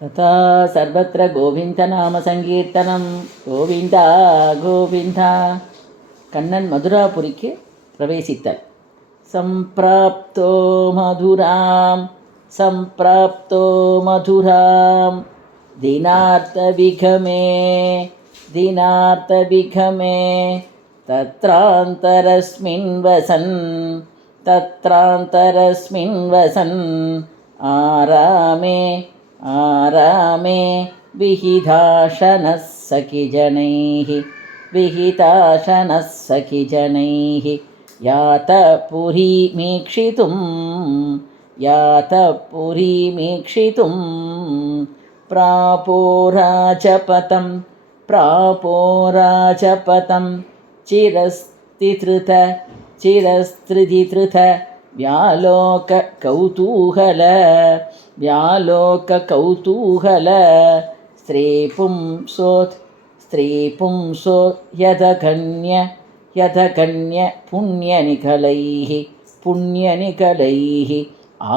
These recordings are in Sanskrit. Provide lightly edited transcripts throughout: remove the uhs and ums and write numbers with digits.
तथा सर्वत्र गोविन्दनामसङ्कीर्तनं गोविन्द गोविन्द. கண்ணன் மதுராபுரிக்கு பிரவேசித்தல். சம்பிராப்தோ மதுராம் சம்பிராப்தோ மதுராம் தினார்த்தவிகமே தினார்த்தவிகமே தத்ராந்தரஸ்மின் வசன் தத்ராந்தரஸ்மின் வசன் ஆராமே आरामे विहिताशनः सखिजनैः विहिताशनः सखिजनैः यातपुरीमीक्षितुं यातपुरीमीक्षितुं प्रापोराजपतं प्रापोराजपतं चिरस्तिधृत चिरस्त्रिधिधृत व्यालोककौतूहल व्यालोककौतूहल स्त्रीपुंसो यदगण्य पुण्यनिकलैः पुण्यनिकलैः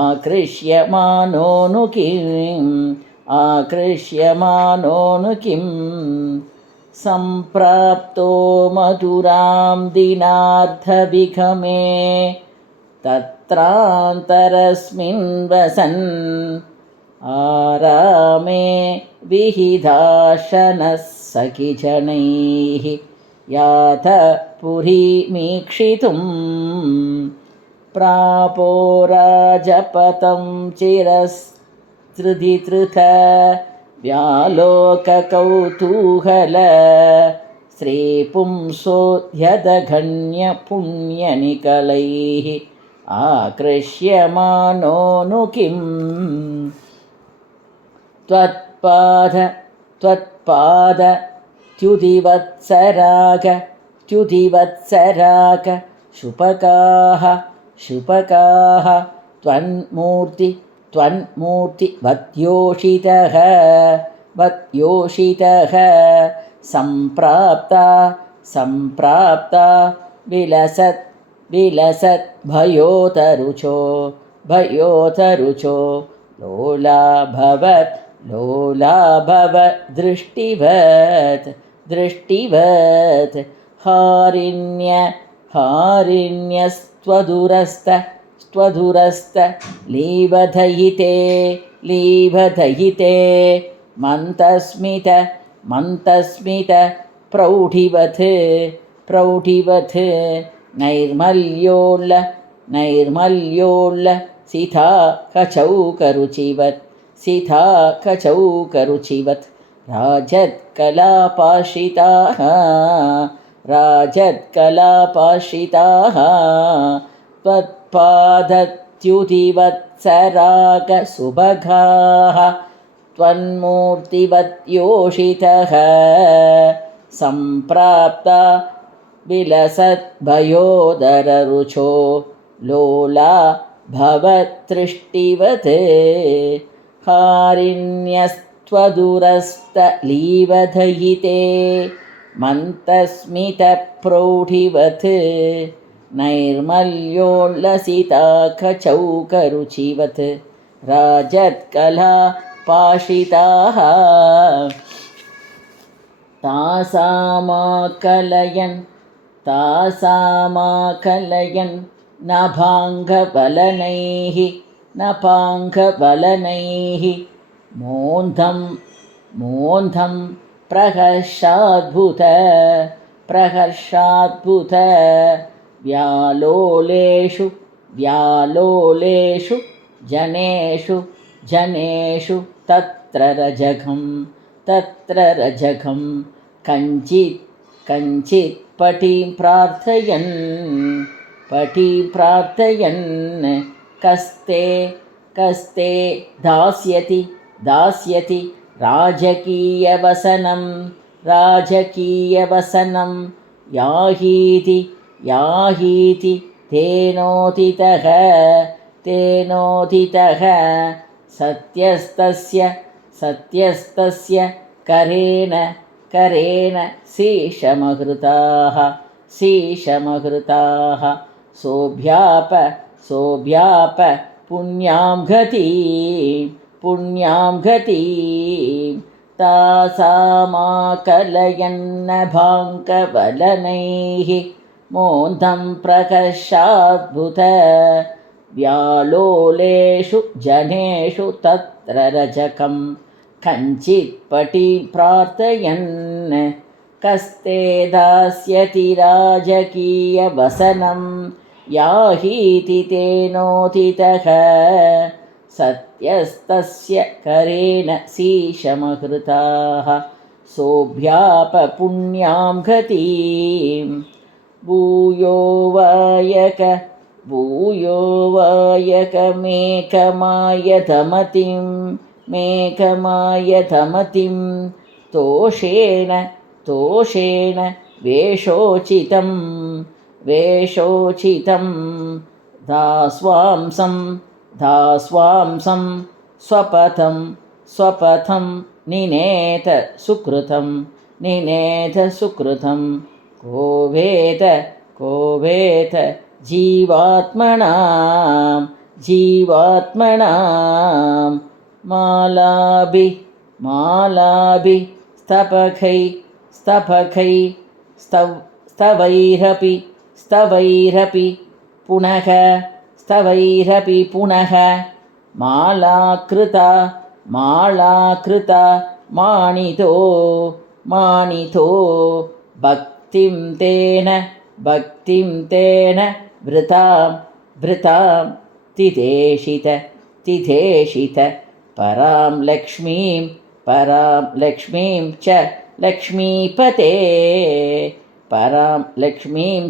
आकृष्यमाणोऽनु किं सम्प्राप्तो मधुरां दिनार्धविगमे तत्रान्तरस्मिन् वसन् आरामे विहिताशनः सखिजनैः यातपुरीमीक्षितुं प्रापोराजपतं चिरस्त्रिधिधृत व्यालोककौतूहल स्त्रीपुंसो यदगण्य पुण्यनिकलैः आकृष्यमाणोऽनु किं त्वत्पाद त्युदिवत्सराग शुपकाः त्वन्मूर्ति वद्योषितः सम्प्राप्ता विलसत् भयोतरुचो लोलाभवत् दृष्टिवत् हारिण्यस्त्वदुरस्त लीवधयिते मन्तस्मित प्रौढिवत् नैर्मल्योल्ल सिताकचौकरुचिवत् राजत्कलापाशिताः त्वत्पादत्युदिवत्सरागसुभगाः त्वन्मूर्तिवद्योषितः सम्प्राप्ता विलसद्भयोदररुचो लोला भवदृष्टिवत् हारिण्यस्त्वदुरस्तलीवधयिते मन्तस्मितप्रौढिवत् नैर्मल्योल्लसिताकचौकरुचिवत् राजत्कलापाशिताः तासामाकलयन् नभाङ्गवलनैः मोन्धं प्रहर्षाद्भुत व्यालोलेषु जनेषु तत्र रजघं कञ्चित् पटीं प्रार्थयन् कस्ते दास्यति राजकीयवसनं याहीति तेनोदितः सत्यस्तस्य करेण शीशमहृताः सोऽभ्याप पुण्यां पुण्यां गतिं तासामाकलयन्नभाङ्कवलनैः मोन्दं प्रकर्षाद्भुत व्यालोलेषु जनेषु तत्र रजकं कञ्चित्पटी प्रार्थयन् कस्ते दास्यति राजकीयवसनं याहीति तेनोदितः सत्यस्तस्य करेण सीशमहृताः सोऽभ्यापपुण्यां गतिं भूयो वायकमेकमायतमतिं तोषेण वेषोचितं दास्वांसं स्वपथं निनेत सुकृतं को वेद जीवात्मनां मालाभि स्तवैरपि पुनः मालाकृता माणितो भक्तिं तेन भृतां तिदेशित परां लक्ष्मीं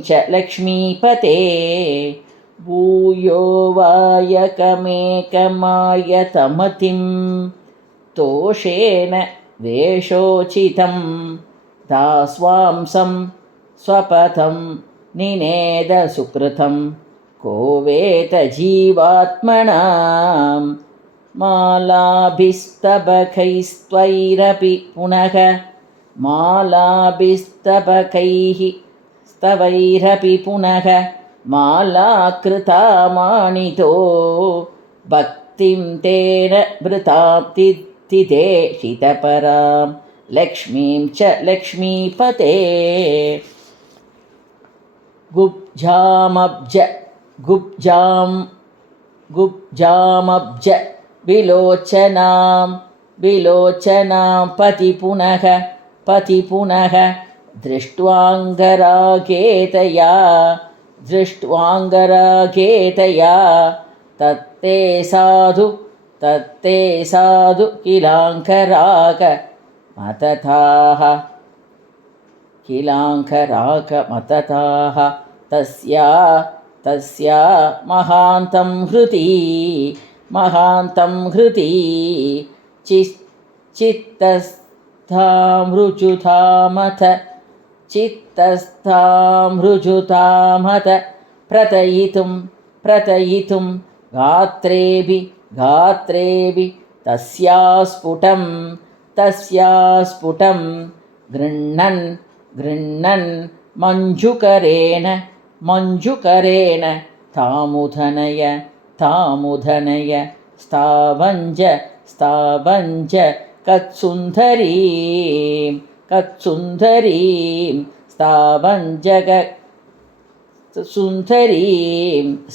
च लक्ष्मीपते भूयो वायकमेकमायतमतिं तोषेण वेषोचितं दास्वांसं स्वपथं निनेद सुकृतं को वेत जीवात्मनां मालाभिस्तबकैस्त्वैरपि पुनः मालाकृता माणितो भक्तिं तेन भृतां तिदेशितपरां लक्ष्मीं च लक्ष्मीपते गुब्जामब्ज विलोचनां पति पुनः दृष्ट्वाङ्गरागेतया तत्ते साधु किलाङ्करागमतताः तस्या महान्तं हृति चित्तस्थामृजुतामथ प्रतयितुं गात्रेऽपि तस्या स्फुटं गृह्णन् मञ्जुकरेण तामुधनय स्थावञ्ज कत्सुन्दरीं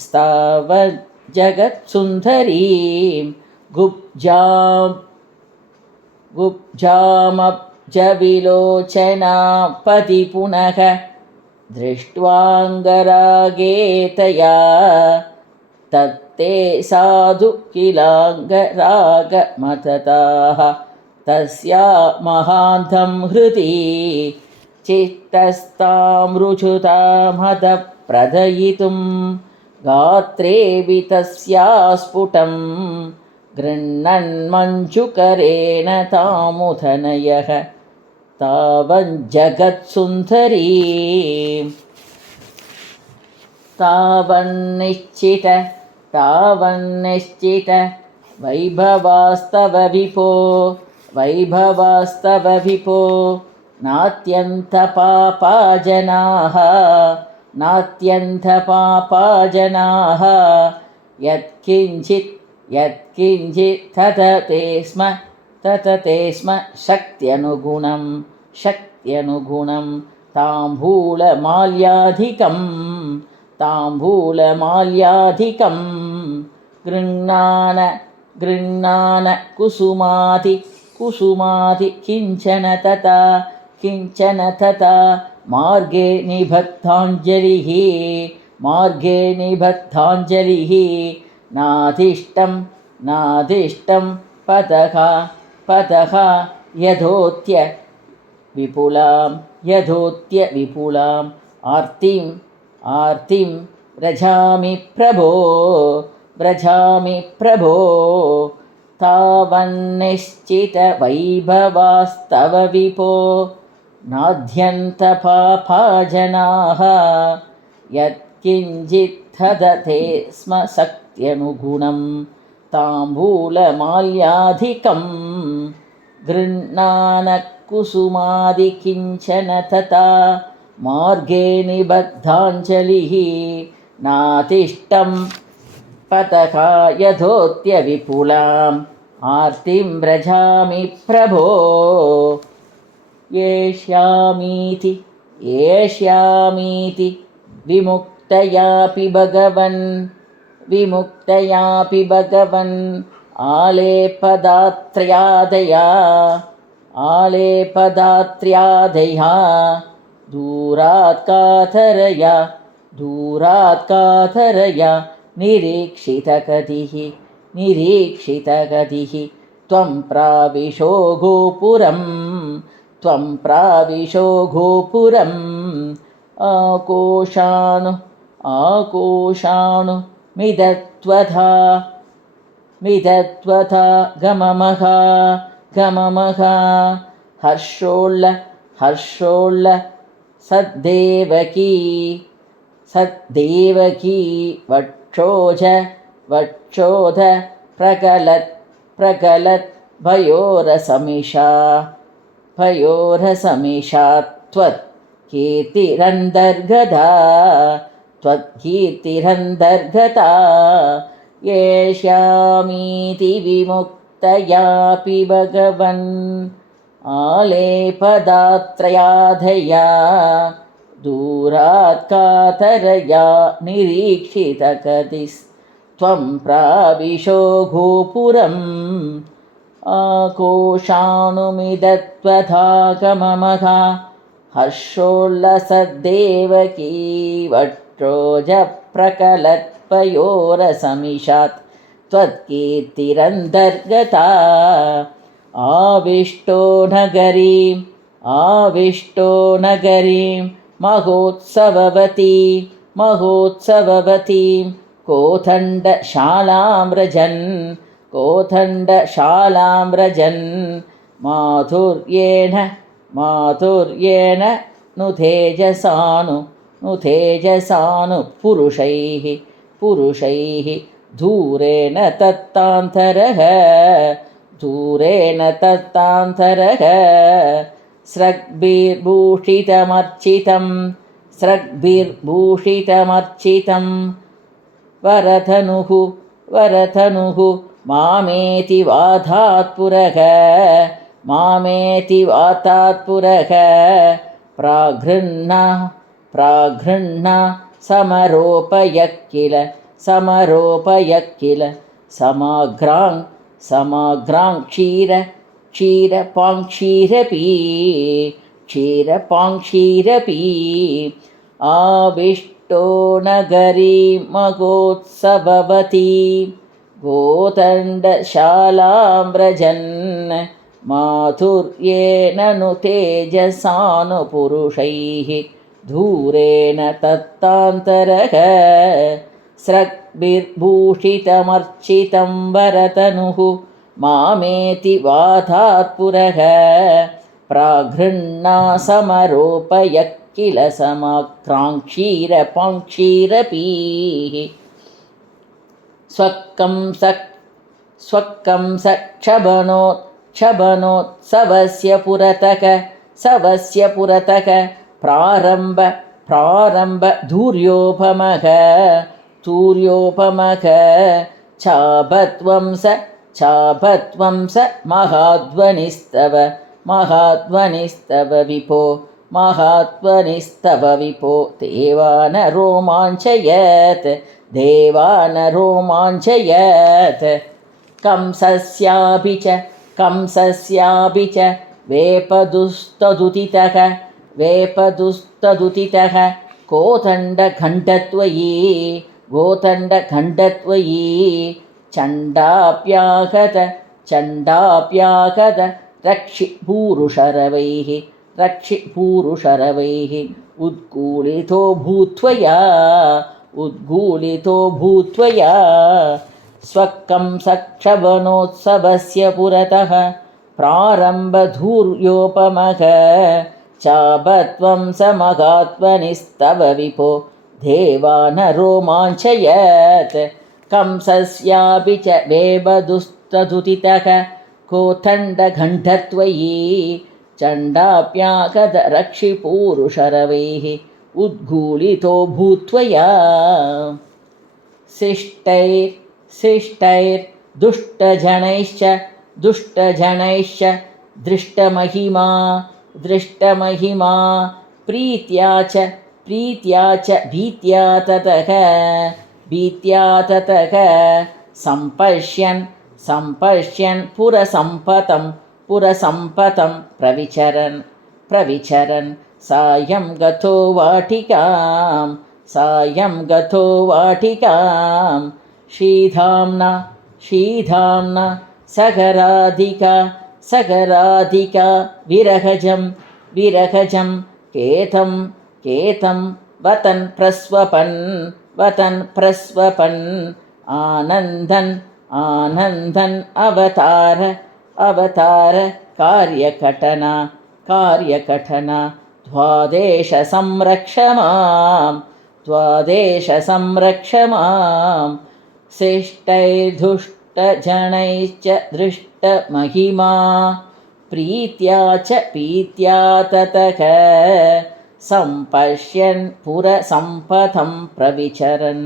स्थावजगत्सुन्दरीं गुब्जामब्जविलोचना पति पुनः दृष्ट्वाङ्गरागेतया तत्ते साधु किलाङ्गरागमतताः तस्या महान्तं हृति चित्तस्तामृजुतामथ प्रदयितुं गात्रेऽपि तस्या स्फुटं गृह्णन्मञ्जुकरेण तामुधनयः तावज्जगत्सुन्दरीं तावन्निश्चित वैभवास्तव विभो नात्यन्तपापा जनाः यत्किञ्चित् ततते स्म शक्त्यनुगुणं ताम्बूलमाल्याधिकं गृह्णान कुसुमाति किञ्चन तथा मार्गे निबद्धाञ्जलिः नादिष्टं पतः यथोत्य विपुलाम् आर्तिं व्रजामि प्रभो तावन्निश्चितवैभवास्तव विभो नाद्यन्तपापाजनाः यत्किञ्चिद्धदते स्म शक्त्यनुगुणं ताम्बूलमाल्याधिकं गृह्णान कुसुमादिकिञ्चन तथा मार्गे निबद्धाञ्जलिः नातिष्ठं पतका यथोत्य विपुलाम् आर्तिं व्रजामि प्रभो येष्यामीति विमुक्तयापि भगवन् आलेपदात्र्यादया दूरात् कातरया निरीक्षितगतिः त्वं प्राविशो गोपुरम् आकोशानु मिदत्वथा गममः हर्षोल्ल सद्देवकी वक्षोध प्रगलत् भयोरसमिषा त्वत्कीर्तिरन्तर्गता येष्यामीति विमुक्तयापि भगवन् आलेपदात्रयाधया दूरात् कातरया निरीक्षितगतिस्त्वं प्राविशो गोपुरम् आकोशानुमिदत्वथा हर्षोल्लसद्देवकी वक्षोजप्रकलत्पयोरसमिषात् त्वत्कीर्तिरन्तर्गता आविष्टो नगरीं महोत्सववतीं कोथण्डशालां व्रजन् माधुर्येण नु तेजसानु पुरुषैः दूरेण तत्तान्तरः स्रग्भिर्भूषितमर्चितं वरधनुः मामेति वातात्पुरः प्रागृह्ण समरोपयक्किल समाग्रां क्षीरपाङ्क्षीरपी आविष्टो नगरीं महोत्सववती गोदण्डशालां व्रजन् माधुर्येण नु तेजसानुपुरुषैः धूरेण तत्तान्तरः स्रग्भिर्भूषितमर्चितं वरतनुः मामेति वातात्पुरः प्रागृह्णा समरोपयक्किल समाक्राङ्क्षीरपाङ्क्षीरपीः स्वक्कं स क्षबनोत्सवस्य पुरतक प्रारम्भ तूर्योपमः चापत्वं स महाध्वनिस्तव विभो देवानरोमाञ्चयत् कंसस्यापि च वेपदुस्तदुतितः गोतण्डखण्डत्वयी चण्डाप्यागत रक्षिपूरुषरवैः उद्गूलितो भूत्वया स्वकं सक्षवनोत्सवस्य पुरतः प्रारम्भधूर्योपमः चापत्वं स महात्मनिस्तव विभो देवानरोमाञ्चयत् कंसस्यापि च वेपदुस्तदुतितः गोतण्डखण्डत्वयी चण्डाप्यागत रक्षिपूरुषरवैः उद्गूलितो भूत्वया शिष्टैर्दुष्टजनैश्च दृष्टमहिमा प्रीत्या च भीत्या ततः सम्पश्यन् पुरसम्पतं प्रविचरन् सायं गतो वाटिकां शीधाम्ना सगराधिका विरहजं केतं वतन् प्रस्वपन् आनन्दन् अवतार कार्यकटना द्वादेश संरक्ष मां शिष्टैर्दुष्टजनैश्च दृष्टमहिमा प्रीत्या ततः सम्पश्यन् पुरसम्पथं प्रविचरन्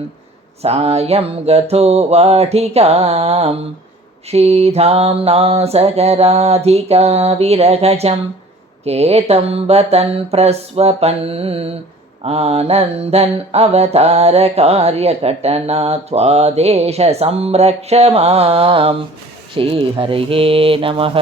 सायं गतो वाटिकां शीधाम्ना सगराधिका विरहजं केतं वतन् प्रस्वपन् आनन्दन् अवतार कार्यकटना त्वादेश संरक्ष मां श्रीहरये नमः।